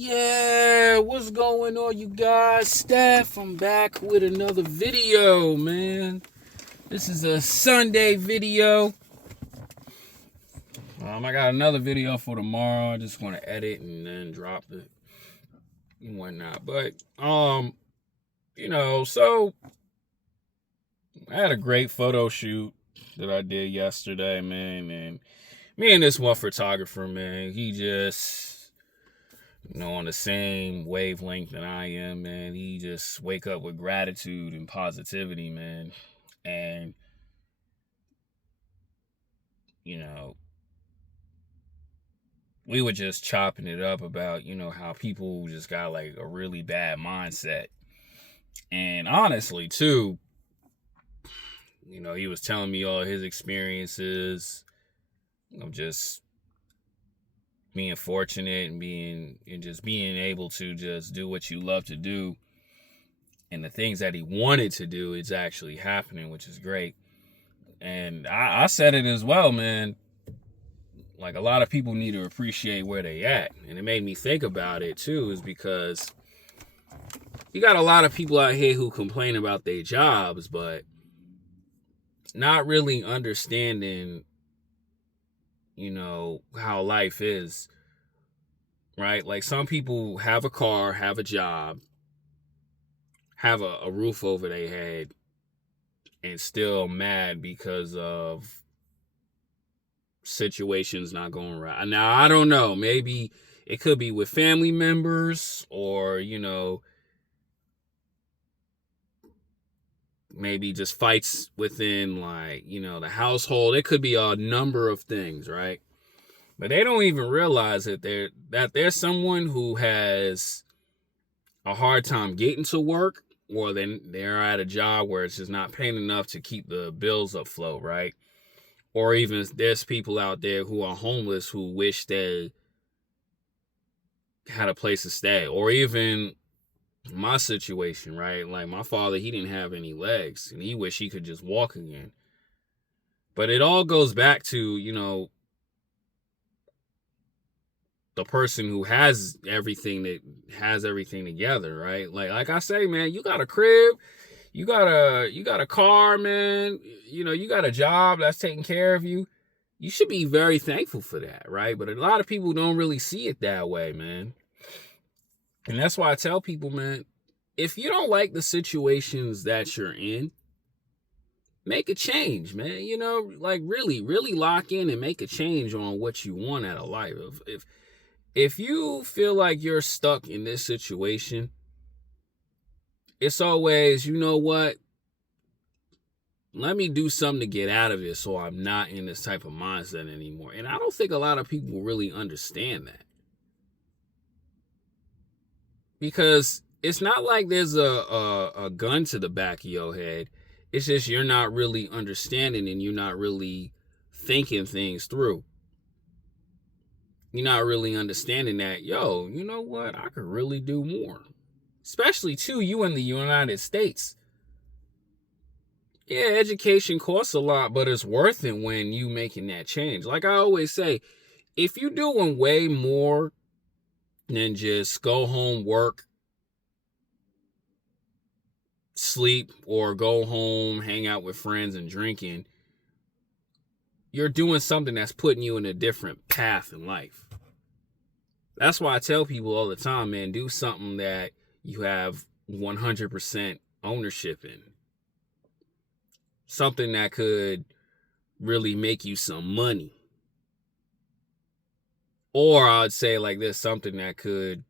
Yeah, what's going on, you guys? Steph, I'm back with another video, man. This is a Sunday video. I got another video for tomorrow. I just want to edit and then drop it and whatnot. But, so I had a great photo shoot that I did yesterday, man. And me and this one photographer, man, he just on the same wavelength that I am, man. He just wake up with gratitude and positivity, man. And, you know, we were just chopping it up about, how people just got like a really bad mindset. And honestly, too, he was telling me all his experiences of just being fortunate and just being able to just do what you love to do, and the things that he wanted to do is actually happening, which is great. And I said it as well, man. Like, a lot of people need to appreciate where they at, and it made me think about it too, is because you got a lot of people out here who complain about their jobs, but not really understanding how life is, right? Like, some people have a car, have a job, have a roof over their head, and still mad because of situations not going right. Now, I don't know. Maybe it could be with family members, or, maybe just fights within, like, the household. It could be a number of things, right? But they don't even realize that there's someone who has a hard time getting to work, or then they're at a job where it's just not paying enough to keep the bills afloat, right? Or even there's people out there who are homeless who wish they had a place to stay. Or even my situation, right? Like, my father, he didn't have any legs, and he wished he could just walk again. But it all goes back to, the person who has everything together, right? Like I say, man, you got a crib, you got a car, man, you got a job that's taking care of you. You should be very thankful for that, right? But a lot of people don't really see it that way, man. And that's why I tell people, man, if you don't like the situations that you're in, make a change, man. Like, really, really lock in and make a change on what you want out of life. If you feel like you're stuck in this situation, it's always, you know what? Let me do something to get out of it so I'm not in this type of mindset anymore. And I don't think a lot of people really understand that. Because it's not like there's a gun to the back of your head. It's just you're not really understanding, and you're not really thinking things through. You're not really understanding that, yo, you know what? I could really do more. Especially, too, you in the United States. Yeah, education costs a lot, but it's worth it when you making that change. Like I always say, if you're doing way more than just go home, work, sleep, or go home, hang out with friends and drinking, you're doing something that's putting you in a different path in life. That's why I tell people all the time, man, do something that you have 100% ownership in. Something that could really make you some money. Or I'd say like this, something that could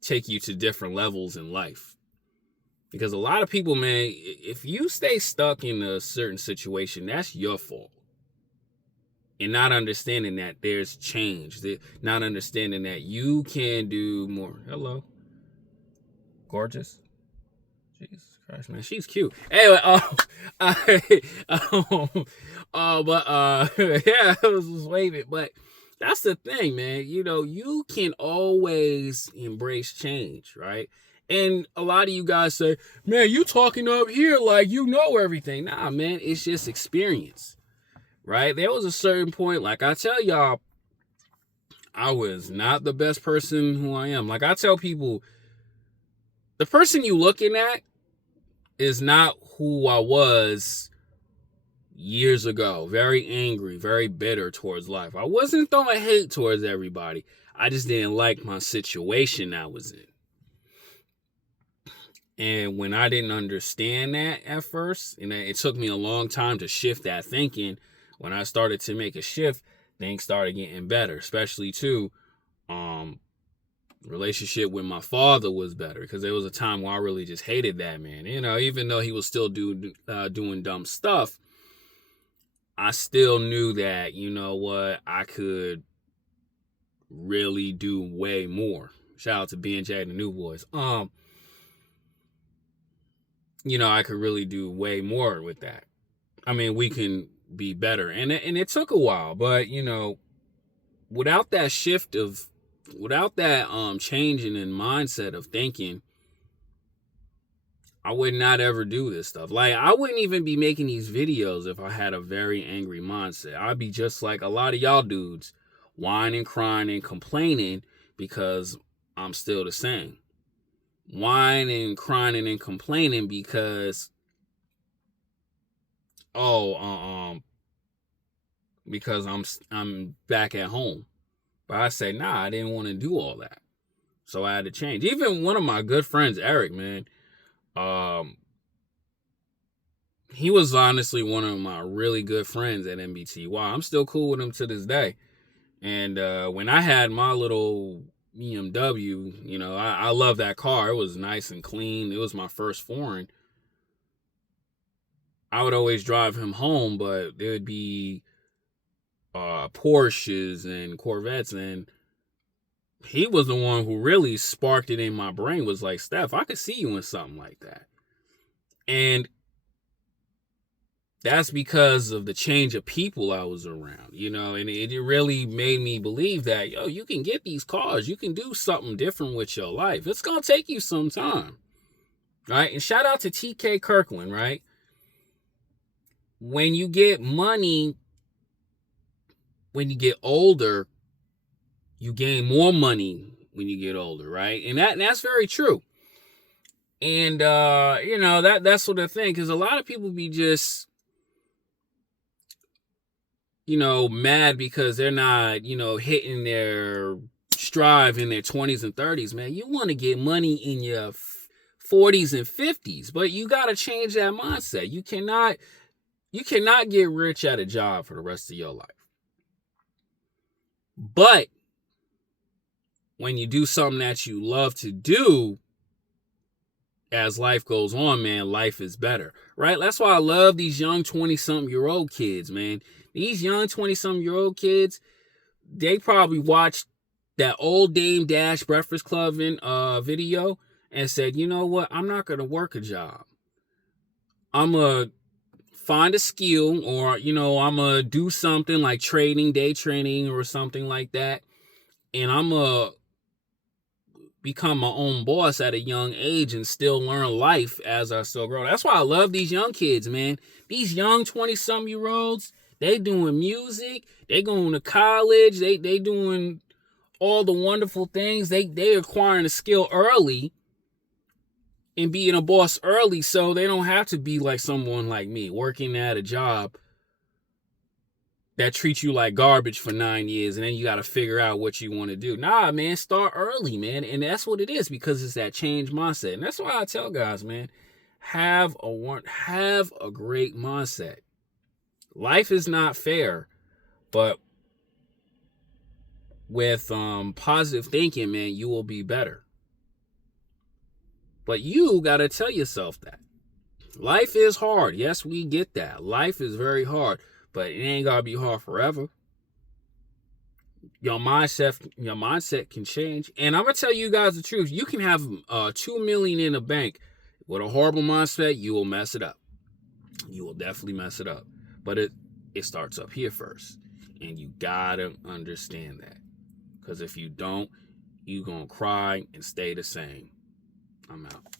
take you to different levels in life. Because a lot of people, man, if you stay stuck in a certain situation, that's your fault. And not understanding that there's change. Not understanding that you can do more. Hello. Gorgeous. Jesus Christ, man. She's cute. Anyway, yeah, I was just waving. But that's the thing, man. You can always embrace change, right? And a lot of you guys say, man, you talking up here like you know everything. Nah, man, it's just experience, right? There was a certain point, like I tell y'all, I was not the best person who I am. Like I tell people, the person you looking at is not who I was years ago. Very angry, very bitter towards life. I wasn't throwing hate towards everybody. I just didn't like my situation I was in. And when I didn't understand that at first, and it took me a long time to shift that thinking, when I started to make a shift, things started getting better, especially too, relationship with my father was better, because there was a time where I really just hated that man. You know, even though he was still doing dumb stuff, I still knew that, you know what, I could really do way more. Shout out to BNJ and the New Boys. You know, I could really do way more with that. I mean, we can be better. And it took a while, but you know, without that shift of, without that changing in mindset of thinking, I would not ever do this stuff. Like, I wouldn't even be making these videos if I had a very angry mindset. I'd be just like a lot of y'all dudes, whining, crying, and complaining because I'm still the same. Whining, crying, and complaining because, because I'm back at home. But I say, nah, I didn't want to do all that. So I had to change. Even one of my good friends, Eric, man, he was honestly one of my really good friends at MBTY. I'm still cool with him to this day. And when I had my little BMW, you know, I love that car. It was nice and clean. It was my first foreign. I would always drive him home, but there would be Porsches and Corvettes, and he was the one who really sparked it in my brain. Was like, Steph, I could see you in something like that. And that's because of the change of people I was around, you know, and it really made me believe that, yo, you can get these cars. You can do something different with your life. It's going to take you some time, right? And shout out to TK Kirkland, right? When you get money, when you get older, you gain more money when you get older, right? And that's very true. And, you know, that's sort of thing, because a lot of people be just, you know, mad because they're not, you know, hitting their strive in their 20s and 30s, man. You want to get money in your 40s and 50s, but you got to change that mindset. You cannot get rich at a job for the rest of your life. But when you do something that you love to do, as life goes on, man, life is better, right? That's why I love these young 20-something-year-old kids, man. These young 20-something-year-old kids, they probably watched that old Dame Dash Breakfast Club video and said, you know what? I'm not going to work a job. I'm going to find a skill, or, you know, I'm going to do something like trading, day trading or something like that. And I'm going to become my own boss at a young age and still learn life as I still grow. That's why I love these young kids, man. These young 20-some-year-olds, they doing music, they going to college, they doing all the wonderful things. They acquiring a skill early and being a boss early, so they don't have to be like someone like me, working at a job that treats you like garbage for 9 years, and then you got to figure out what you want to do. Nah, man, start early, man. And that's what it is, because it's that change mindset. And that's why I tell guys, man, have a great mindset. Life is not fair, but with positive thinking, man, you will be better. But you got to tell yourself that. Life is hard. Yes, we get that. Life is very hard, but it ain't got to be hard forever. Your mindset can change. And I'm going to tell you guys the truth. You can have $2 million in the bank. With a horrible mindset, you will mess it up. You will definitely mess it up. But it starts up here first. And you got to understand that. Because if you don't, you're going to cry and stay the same. I'm out.